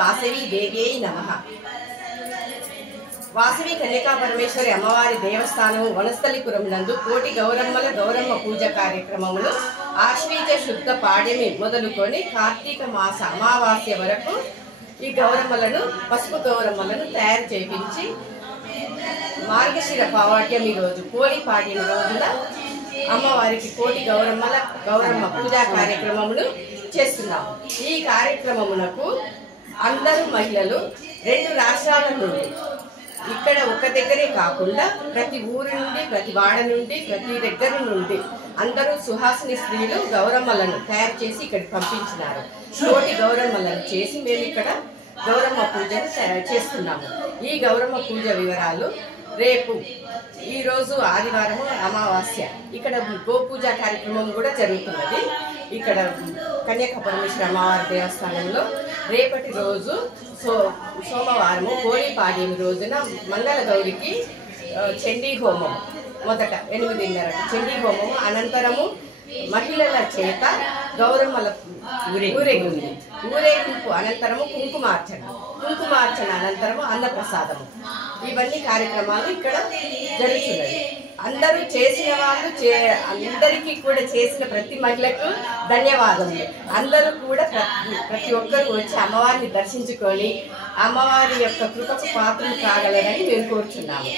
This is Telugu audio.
వాసవి దేవ్యై నమః. వాసవి కన్యకా పరమేశ్వరి అమ్మవారి దేవస్థానం వనస్థలిపురం నందు కోటి గౌరమ్మల గౌరమ్మ పూజ కార్యక్రమములు ఆశ్వీజ శుద్ధ పాడ్యమి మొదలుకొని కార్తీక మాస అమావాస్య వరకు ఈ గౌరమ్మలను పసుపు గౌరమ్మలను తయారు చేయించి మార్గశిర పావాట్యమి రోజు కోడి పాడ్యమి రోజున అమ్మవారికి కోటి గౌరమ్మ పూజా కార్యక్రమమును చేస్తున్నాము. ఈ కార్యక్రమమునకు అందరూ మహిళలు 2 రాష్ట్రాల నుండి ఇక్కడ ఒక దగ్గరే కాకుండా ప్రతి ఊరి నుండి, ప్రతి వాడ నుండి, ప్రతి దగ్గర నుండి అందరూ సుహాసిని స్త్రీలు గౌరమ్మలను తయారు చేసి ఇక్కడికి పంపించినారు. కోటి గౌరమ్మలను చేసి మేము ఇక్కడ గౌరమ్మ పూజను చేస్తున్నాము. ఈ గౌరమ్మ పూజ వివరాలు రేపు ఈరోజు ఆదివారము అమావాస్య ఇక్కడ గోపూజ కార్యక్రమం కూడా జరుగుతున్నది. ఇక్కడ కన్యకా పరమేశ్వరి అమ్మవారి దేవస్థానంలో రేపటి రోజు సోమవారము కోడి పాడ్యమి రోజున మంగళ గౌరికి చండీ హోమం మొదట 8:30 చండీ హోమము, అనంతరము మహిళల చేత గౌరమ్మల ఊరేగింపు అనంతరము కుంకుమార్చన అనంతరము అన్నప్రసాదము. ఇవన్నీ కార్యక్రమాలు ఇక్కడ జరుగుతున్నది. అందరూ చేసిన వాళ్ళు అందరికీ కూడా చేసిన ప్రతి మహిళకు ధన్యవాదములు. అందరూ కూడా ప్రతి ఒక్కరు వచ్చి అమ్మవారిని దర్శించుకొని అమ్మవారి యొక్క కృపకు పాత్రలు కాగలరని మేము కోరుచున్నాము.